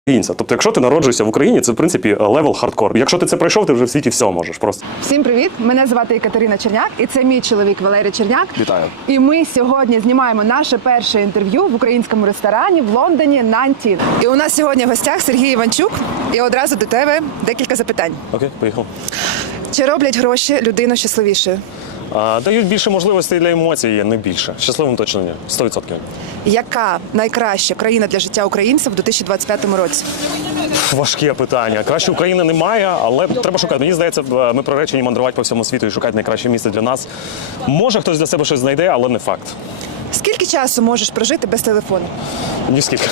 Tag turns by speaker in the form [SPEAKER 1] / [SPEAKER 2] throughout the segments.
[SPEAKER 1] українця. Тобто, якщо ти народжуєшся в Україні, це, в принципі, левел хардкор. Якщо ти це пройшов, ти вже в світі все можеш просто.
[SPEAKER 2] Всім привіт! Мене звати Катерина Черняк, і це мій чоловік Валерій Черняк.
[SPEAKER 3] Вітаю.
[SPEAKER 2] І ми сьогодні знімаємо наше перше інтерв'ю в українському ресторані в Лондоні «Нантін». І у нас сьогодні в гостях Сергій Іванчук. І одразу до тебе декілька запитань.
[SPEAKER 1] Окей, поїхав.
[SPEAKER 2] Чи роблять гроші людину щасливішою?
[SPEAKER 1] Дають більше можливостей для емоцій, не більше. Щасливим точно ні. 100%.
[SPEAKER 2] Яка найкраща країна для життя українців у 2025 році?
[SPEAKER 1] Важке питання. Краще України немає, але треба шукати. Мені здається, ми приречені мандрувати по всьому світу і шукати найкраще місце для нас. Може, хтось для себе щось знайде, але не факт.
[SPEAKER 2] Скільки часу можеш прожити без телефону?
[SPEAKER 1] Ні скільки.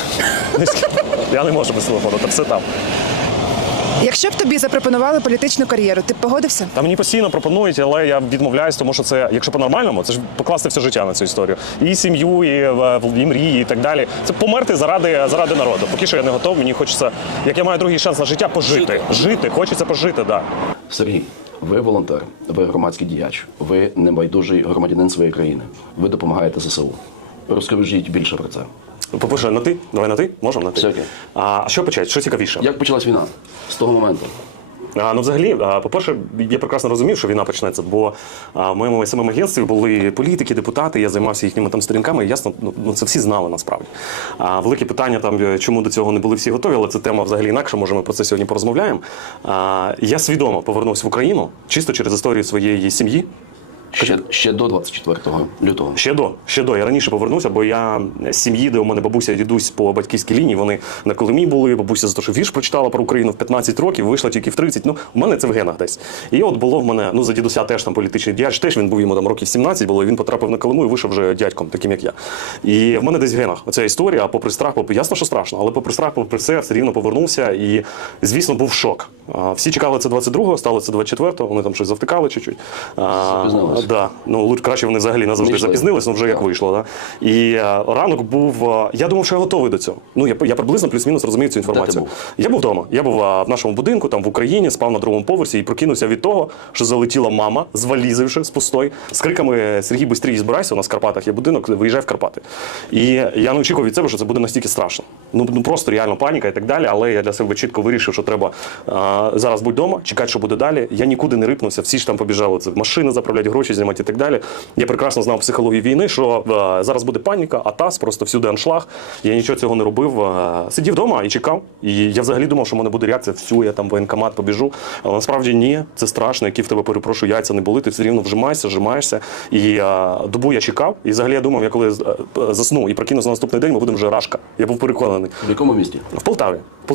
[SPEAKER 1] Я не можу без телефону, та все там.
[SPEAKER 2] Якщо б тобі запропонували політичну кар'єру, ти б погодився?
[SPEAKER 1] Та мені постійно пропонують, але я відмовляюсь, тому що це, якщо по-нормальному, це ж покласти все життя на цю історію. І сім'ю, і мрії, і так далі. Це померти заради народу. Поки що я не готов, мені хочеться, як я маю другий шанс на життя, пожити. Жити, хочеться пожити, так. Да.
[SPEAKER 3] Сергій, ви волонтер, ви громадський діяч, ви небайдужий громадянин своєї країни. Ви допомагаєте ЗСУ. Розкажіть більше про це.
[SPEAKER 1] По-перше, на ти? Давай на ти? Можемо на ти?
[SPEAKER 3] Все окей.
[SPEAKER 1] А що почати? Що цікавіше?
[SPEAKER 3] Як почалась війна? З того моменту.
[SPEAKER 1] Ну, взагалі, по-перше, я прекрасно розумів, що війна почнеться, бо в моєму самому агентстві були політики, депутати, я займався їхніми там сторінками, і ясно, ну це всі знали насправді. Велике питання там, чому до цього не були всі готові, але це тема взагалі інакша, може ми про це сьогодні порозмовляємо. Я свідомо повернувся в Україну, чисто через історію своєї сім'ї.
[SPEAKER 3] Ще до 24 лютого.
[SPEAKER 1] Ще до. Я раніше повернувся, бо я з сім'ї, де у мене бабуся і дідусь по батьківській лінії, вони на Колимі були, бабуся за те, що вірш прочитала про Україну в 15 років, вийшла тільки в 30. Ну, у мене це в генах десь. І от було в мене, за дідуся теж там політичний діяч, теж він був, йому там років 17 було, і він потрапив на Колиму і вийшов вже дядьком, таким як я. І в мене десь в генах оця історія, а попри страх, ясно, що страшно, але попри страх, попри все рівно повернувся і, звісно, був шок. Всі чекали це 22-го, стало це 24-го, вони там щось завтикали чуть-чуть. Да. Ну, краще вони взагалі назавжди запізнились, вже як вийшло. Да? І ранок був, я думав, що я готовий до цього. Ну, я приблизно плюс-мінус розумів цю інформацію. Я був вдома. Я був в нашому будинку, там в Україні, спав на другому поверсі і прокинувся від того, що залетіла мама, звалізивши з пустой, з криками «Сергій, бистрій, збирайся, у нас в Карпатах є будинок, виїжджай в Карпати». І я не очікував від себе, що це буде настільки страшно. Ну просто реально паніка і так далі, але я для себе чітко вирішив, що треба зараз бути вдома, чекати, що буде далі. Я нікуди не рипнувся, всі ж там побіжали, це машини заправляти, гроші знімати і так далі. Я прекрасно знав психологію війни, що зараз буде паніка, атас, просто всюди аншлаг. Я нічого цього не робив. Сидів вдома і чекав. І я взагалі думав, що в мене буде реакція, я там в воєнкомат побіжу. Але насправді ні, це страшно, які в тебе, перепрошую, яйця не були, ти все рівно вжимаєшся. І добу я чекав. І взагалі я думав, я коли засну і прокинувся на наступний день, ми будемо вже рашка. Я був переконаний.
[SPEAKER 3] В якому місті?
[SPEAKER 1] В Полтаві.